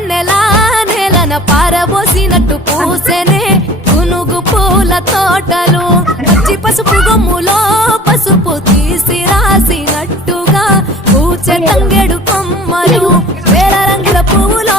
వెన్నెలా నేలన పారబోసినట్టు పూసెనే గునుగు పూల తోటలు పచ్చి పసుపు గొమ్ములో పసుపు తీసి రాసినట్టుగా పూచె తంగెడు కొమ్మలు వేల రంగుల పువ్వులో